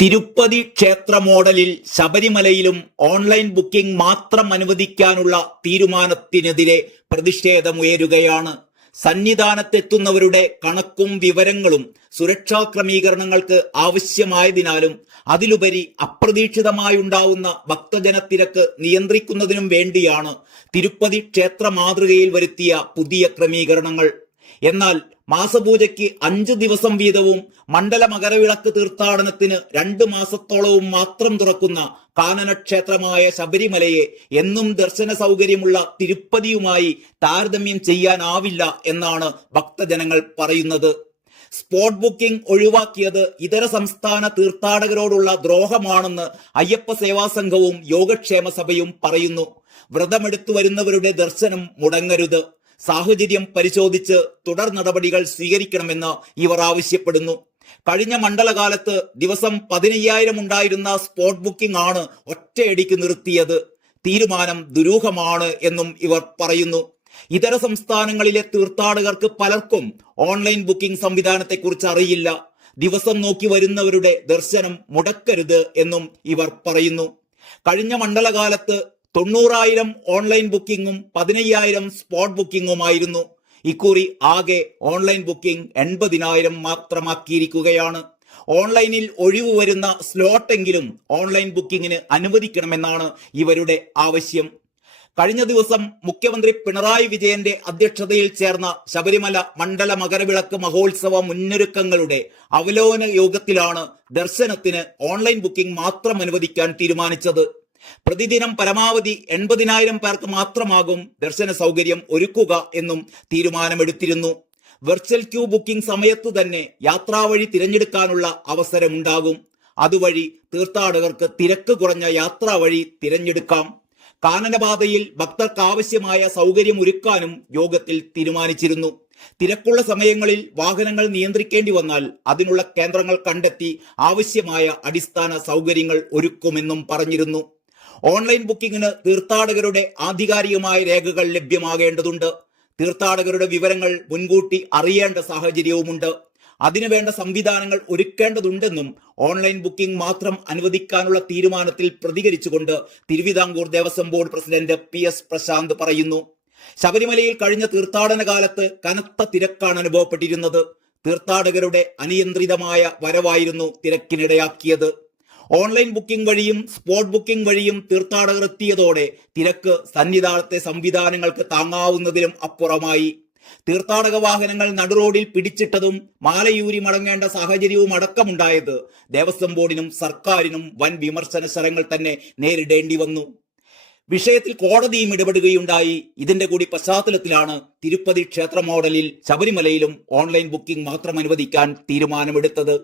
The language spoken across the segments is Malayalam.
തിരുപ്പതി ക്ഷേത്ര മോഡലിൽ ശബരിമലയിലും ഓൺലൈൻ ബുക്കിംഗ് മാത്രം അനുവദിക്കാനുള്ള തീരുമാനത്തിനെതിരെ പ്രതിഷേധമുയരുകയാണ്. സന്നിധാനത്തെത്തുന്നവരുടെ കണക്കും വിവരങ്ങളും സുരക്ഷാ ക്രമീകരണങ്ങൾക്ക് ആവശ്യമായതിനാലും അതിലുപരി അപ്രതീക്ഷിതമായുണ്ടാവുന്ന ഭക്തജനത്തിരക്ക് നിയന്ത്രിക്കുന്നതിനും വേണ്ടിയാണ് തിരുപ്പതി ക്ഷേത്ര മാതൃകയിൽ വരുത്തിയ പുതിയ ക്രമീകരണങ്ങൾ. എന്നാൽ മാസപൂജയ്ക്ക് 5 ദിവസം വീതവും മണ്ഡല മകരവിളക്ക് തീർത്ഥാടനത്തിന് 2 മാസത്തോളവും മാത്രം തുറക്കുന്ന കാനനക്ഷേത്രമായ ശബരിമലയെ എന്നും ദർശന സൗകര്യമുള്ള തിരുപ്പതിയുമായി താരതമ്യം ചെയ്യാനാവില്ല എന്നാണ് ഭക്തജനങ്ങൾ പറയുന്നത്. സ്പോട്ട് ബുക്കിംഗ് ഒഴിവാക്കിയത് ഇതര സംസ്ഥാന തീർത്ഥാടകരോടുള്ള ദ്രോഹമാണെന്ന് അയ്യപ്പ സേവാ സംഘവും യോഗക്ഷേമ സഭയും പറയുന്നു. വ്രതമെടുത്തു വരുന്നവരുടെ ദർശനം മുടങ്ങരുത്, സാഹചര്യം പരിശോധിച്ച് തുടർ നടപടികൾ സ്വീകരിക്കണമെന്ന് ഇവർ ആവശ്യപ്പെടുന്നു. കഴിഞ്ഞ മണ്ഡലകാലത്ത് ദിവസം 15,000 ഉണ്ടായിരുന്ന സ്പോട്ട് ബുക്കിംഗ് ആണ് ഒറ്റയടിക്ക് നിർത്തിയത്. തീരുമാനം ദുരൂഹമാണ് എന്നും ഇവർ പറയുന്നു. ഇതര സംസ്ഥാനങ്ങളിലെ തീർത്ഥാടകർക്ക് പലർക്കും ഓൺലൈൻ ബുക്കിംഗ് സംവിധാനത്തെക്കുറിച്ച് അറിയില്ല. ദിവസം നോക്കി വരുന്നവരുടെ ദർശനം മുടക്കരുത് എന്നും ഇവർ പറയുന്നു. കഴിഞ്ഞ മണ്ഡലകാലത്ത് 90,000 ഓൺലൈൻ ബുക്കിംഗും 15,000 സ്പോട്ട് ബുക്കിംഗുമായിരുന്നു. ഇക്കുറി ആകെ ഓൺലൈൻ ബുക്കിംഗ് 80,000 മാത്രമാക്കിയിരിക്കുകയാണ്. ഓൺലൈനിൽ ഒഴിവ് വരുന്ന സ്ലോട്ടെങ്കിലും ഓൺലൈൻ ബുക്കിംഗിന് അനുവദിക്കണമെന്നാണ് ഇവരുടെ ആവശ്യം. കഴിഞ്ഞ ദിവസം മുഖ്യമന്ത്രി പിണറായി വിജയന്റെ അധ്യക്ഷതയിൽ ചേർന്ന ശബരിമല മണ്ഡല മകരവിളക്ക് മഹോത്സവ മുന്നൊരുക്കങ്ങളുടെ അവലോകന യോഗത്തിലാണ് ദർശനത്തിന് ഓൺലൈൻ ബുക്കിംഗ് മാത്രം അനുവദിക്കാൻ തീരുമാനിച്ചത്. പ്രതിദിനം പരമാവധി 80,000 പേർക്ക് മാത്രമാകും ദർശന സൗകര്യം ഒരുക്കുക എന്നും തീരുമാനമെടുത്തിരുന്നു. വെർച്വൽ ക്യൂ ബുക്കിംഗ് സമയത്തു തന്നെ യാത്രാവഴി തിരഞ്ഞെടുക്കാനുള്ള അവസരമുണ്ടാകും. അതുവഴി തീർത്ഥാടകർക്ക് തിരക്ക് കുറഞ്ഞ യാത്രാവഴി തിരഞ്ഞെടുക്കാം. കാനനപാതയിൽ ഭക്തർക്ക് ആവശ്യമായ സൗകര്യം ഒരുക്കാനും യോഗത്തിൽ തീരുമാനിച്ചിരുന്നു. തിരക്കുള്ള സമയങ്ങളിൽ വാഹനങ്ങൾ നിയന്ത്രിക്കേണ്ടി വന്നാൽ അതിനുള്ള കേന്ദ്രങ്ങൾ കണ്ടെത്തി ആവശ്യമായ അടിസ്ഥാന സൗകര്യങ്ങൾ ഒരുക്കുമെന്നും പറഞ്ഞിരുന്നു. ഓൺലൈൻ ബുക്കിംഗിന് തീർത്ഥാടകരുടെ ആധികാരികമായ രേഖകൾ ലഭ്യമാകേണ്ടതുണ്ട്. തീർത്ഥാടകരുടെ വിവരങ്ങൾ മുൻകൂട്ടി അറിയേണ്ട സാഹചര്യവുമുണ്ട്. അതിനുവേണ്ട സംവിധാനങ്ങൾ ഒരുക്കേണ്ടതുണ്ടെന്നും ഓൺലൈൻ ബുക്കിംഗ് മാത്രം അനുവദിക്കാനുള്ള തീരുമാനത്തിൽ പ്രതികരിച്ചുകൊണ്ട് Travancore Devaswom board president PS Prashanth പറയുന്നു. ശബരിമലയിൽ കഴിഞ്ഞ തീർത്ഥാടന കാലത്ത് കനത്ത തിരക്കാണ് അനുഭവപ്പെട്ടിരുന്നത്. തീർത്ഥാടകരുടെ അനിയന്ത്രിതമായ വരവായിരുന്നു തിരക്കിനിടയാക്കിയത്. ഓൺലൈൻ ബുക്കിംഗ് വഴിയും സ്പോട്ട് ബുക്കിംഗ് വഴിയും തീർത്ഥാടകർ എത്തിയതോടെ തിരക്ക് സന്നിധാനത്തെ സംവിധാനങ്ങൾക്ക് താങ്ങാവുന്നതിലും അപ്പുറമായി. തീർത്ഥാടക വാഹനങ്ങൾ നടുറോഡിൽ പിടിച്ചിട്ടതും മാലയൂരി മടങ്ങേണ്ട സാഹചര്യവും അടക്കമുണ്ടായത് ദേവസ്വം ബോർഡിനും സർക്കാരിനും വൻ വിമർശന ശരങ്ങൾ തന്നെ നേരിടേണ്ടി വന്നു. വിഷയത്തിൽ കോടതിയും ഇടപെടുകയുണ്ടായി. ഇതിന്റെ കൂടി പശ്ചാത്തലത്തിലാണ് തിരുപ്പതി ക്ഷേത്ര മോഡലിൽ ശബരിമലയിലും ഓൺലൈൻ ബുക്കിംഗ് മാത്രം അനുവദിക്കാൻ തീരുമാനമെടുത്തത്.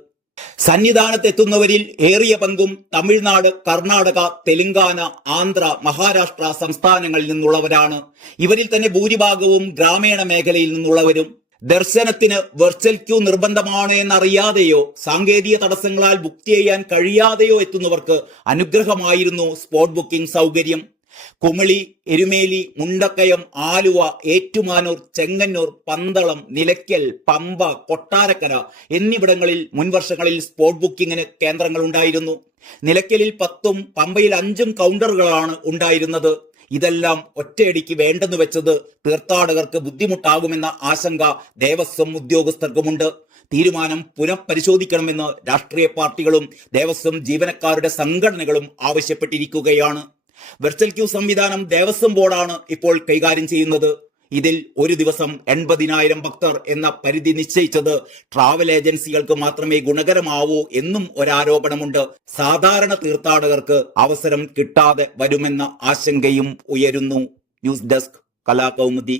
സന്നിധാനത്തെത്തുന്നവരിൽ ഏറിയ പങ്കും തമിഴ്നാട്, കർണാടക, തെലങ്കാന, ആന്ധ്ര, മഹാരാഷ്ട്ര സംസ്ഥാനങ്ങളിൽ നിന്നുള്ളവരാണ്. ഇവരിൽ തന്നെ ഭൂരിഭാഗവും ഗ്രാമീണ മേഖലയിൽ നിന്നുള്ളവരും. ദർശനത്തിന് വെർച്വൽ ക്യൂ നിർബന്ധമാണ് എന്നറിയാതെയോ സാങ്കേതിക തടസ്സങ്ങളാൽ ബുക്ക് ചെയ്യാൻ കഴിയാതെയോ എത്തുന്നവർക്ക് അനുഗ്രഹമായിരുന്നു സ്പോട്ട് ബുക്കിംഗ് സൗകര്യം. കുമളി, എരുമേലി, മുണ്ടക്കയം, ആലുവ, ഏറ്റുമാനൂർ, ചെങ്ങന്നൂർ, പന്തളം, നിലയ്ക്കൽ, പമ്പ, കൊട്ടാരക്കര എന്നിവിടങ്ങളിൽ മുൻവർഷങ്ങളിൽ സ്പോട്ട് ബുക്കിംഗിന് കേന്ദ്രങ്ങൾ ഉണ്ടായിരുന്നു. നിലയ്ക്കലിൽ 10ഉം പമ്പയിൽ 5ഉം കൗണ്ടറുകളാണ് ഉണ്ടായിരുന്നത്. ഇതെല്ലാം ഒറ്റയടിക്ക് വേണ്ടെന്ന് വെച്ചത് തീർത്ഥാടകർക്ക് ബുദ്ധിമുട്ടാകുമെന്ന ആശങ്ക ദേവസ്വം ഉദ്യോഗസ്ഥർക്കുമുണ്ട്. തീരുമാനം പുനഃപരിശോധിക്കണമെന്ന് രാഷ്ട്രീയ പാർട്ടികളും ദേവസ്വം ജീവനക്കാരുടെ സംഘടനകളും ആവശ്യപ്പെട്ടിരിക്കുകയാണ്. വെർച്വൽ ക്യൂ സംവിധാനം ദേവസ്വം ബോർഡാണ് ഇപ്പോൾ കൈകാര്യം ചെയ്യുന്നത്. ഇതിൽ ഒരു ദിവസം 80,000 ഭക്തർ എന്ന പരിധി നിശ്ചയിച്ചത് ട്രാവൽ ഏജൻസികൾക്ക് മാത്രമേ ഗുണകരമാവൂ എന്നും ഒരാരോപണമുണ്ട്. സാധാരണ തീർത്ഥാടകർക്ക് അവസരം കിട്ടാതെ വരുമെന്ന ആശങ്കയും ഉയരുന്നു. News desk, Kalakaumudi.